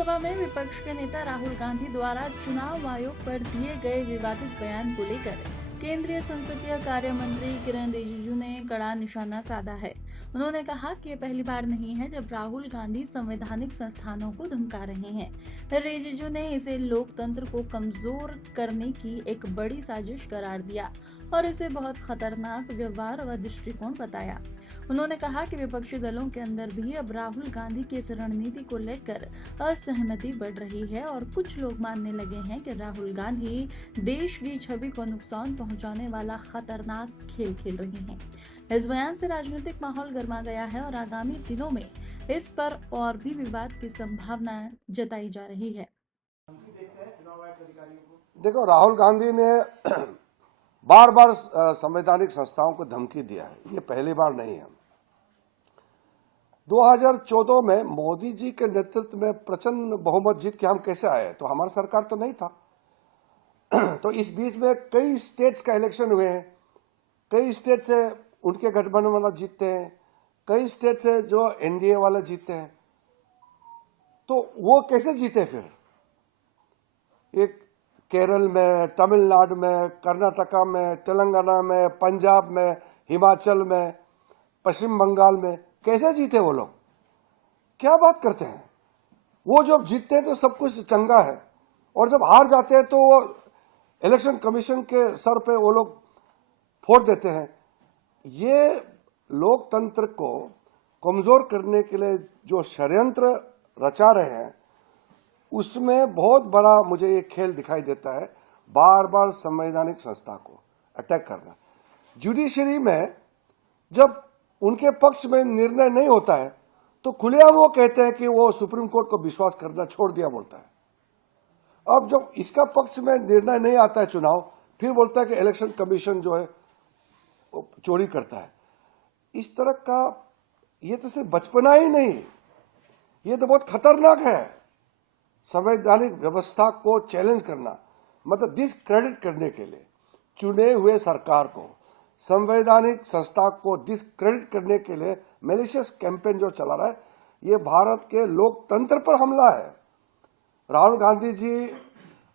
लोकसभा में विपक्ष के नेता राहुल गांधी द्वारा चुनाव आयोग पर दिए गए विवादित बयान को लेकर केंद्रीय संसदीय कार्य मंत्री किरण रिजिजू ने कड़ा निशाना साधा है। उन्होंने कहा कि ये पहली बार नहीं है जब राहुल गांधी संवैधानिक संस्थानों को धमका रहे हैं। रिजिजू ने इसे लोकतंत्र को कमजोर करने की एक बड़ी साजिश करार दिया और इसे बहुत खतरनाक व्यवहार व दृष्टिकोण बताया। उन्होंने कहा कि विपक्षी दलों के अंदर भी अब राहुल गांधी की इस रणनीति को लेकर असहमति बढ़ रही है और कुछ लोग मानने लगे हैं कि राहुल गांधी देश की छवि को नुकसान पहुंचाने वाला खतरनाक खेल खेल रही हैं। इस बयान से राजनीतिक माहौल गर्मा गया है और आगामी दिनों में इस पर और भी विवाद की संभावना जताई जा रही है। देखो, राहुल गांधी ने बार बार संवैधानिक संस्थाओं को धमकी दिया है, ये पहली बार नहीं है। 2014 में मोदी जी के नेतृत्व में प्रचंड बहुमत जीत के हम कैसे आए, तो हमारी सरकार तो नहीं था। तो इस बीच में कई स्टेट्स का इलेक्शन हुए हैं, कई स्टेट से उनके गठबंधन वाला जीतते हैं, कई स्टेट से जो एनडीए वाले जीतते हैं। तो वो कैसे जीते फिर? एक केरल में, तमिलनाडु में, कर्नाटका में, तेलंगाना में, पंजाब में, हिमाचल में, पश्चिम बंगाल में कैसे जीते वो लोग? क्या बात करते हैं? वो जब जीतते हैं तो सब कुछ चंगा है, और जब हार जाते हैं तो वो इलेक्शन कमीशन के सर पे वो लोग फोड़ देते हैं। ये लोकतंत्र को कमजोर करने के लिए जो षड्यंत्र रचा रहे हैं, उसमें बहुत बड़ा मुझे ये खेल दिखाई देता है। बार बार संवैधानिक संस्था को अटैक करना। जुडिशरी में जब उनके पक्ष में निर्णय नहीं होता है तो खुलेआम वो कहते हैं कि वो सुप्रीम कोर्ट को विश्वास करना छोड़ दिया बोलता है। अब जब इसका पक्ष में निर्णय नहीं आता है चुनाव, फिर बोलता है कि इलेक्शन कमीशन जो है चोरी करता है। इस तरह का ये तो सिर्फ बचपना ही नहीं, ये तो बहुत खतरनाक है। संवैधानिक व्यवस्था को चैलेंज करना मतलब डिसक्रेडिट करने के लिए चुने हुए सरकार को, संवैधानिक संस्था को डिसक्रेडिट करने के लिए मैलिशियस कैंपेन जो चला रहा है, ये भारत के लोकतंत्र पर हमला है। राहुल गांधी जी,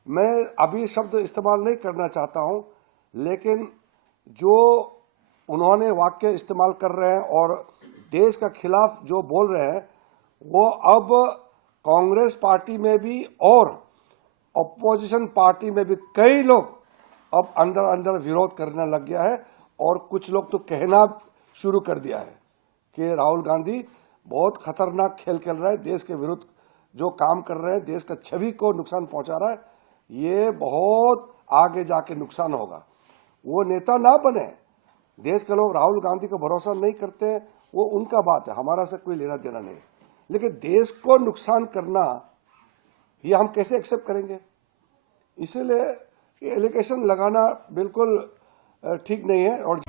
मैं अभी शब्द इस्तेमाल नहीं करना चाहता हूं, लेकिन जो उन्होंने वाक्य इस्तेमाल कर रहे हैं और देश का खिलाफ जो बोल रहे हैं, वो अब कांग्रेस पार्टी में भी और अपोजिशन पार्टी में भी कई लोग अब अंदर अंदर विरोध करने लग गया है। और कुछ लोग तो कहना शुरू कर दिया है कि राहुल गांधी बहुत खतरनाक खेल खेल रहा है, देश के विरुद्ध जो काम कर रहे हैं, देश का छवि को नुकसान पहुंचा रहा है, ये बहुत आगे जाके नुकसान होगा। वो नेता ना बने, देश के लोग राहुल गांधी को भरोसा नहीं करते, वो उनका बात है, हमारा से कोई लेना देना नहीं, लेकिन देश को नुकसान करना ये हम कैसे एक्सेप्ट करेंगे? इसलिए ये एलिगेशन लगाना बिल्कुल ठीक नहीं है। और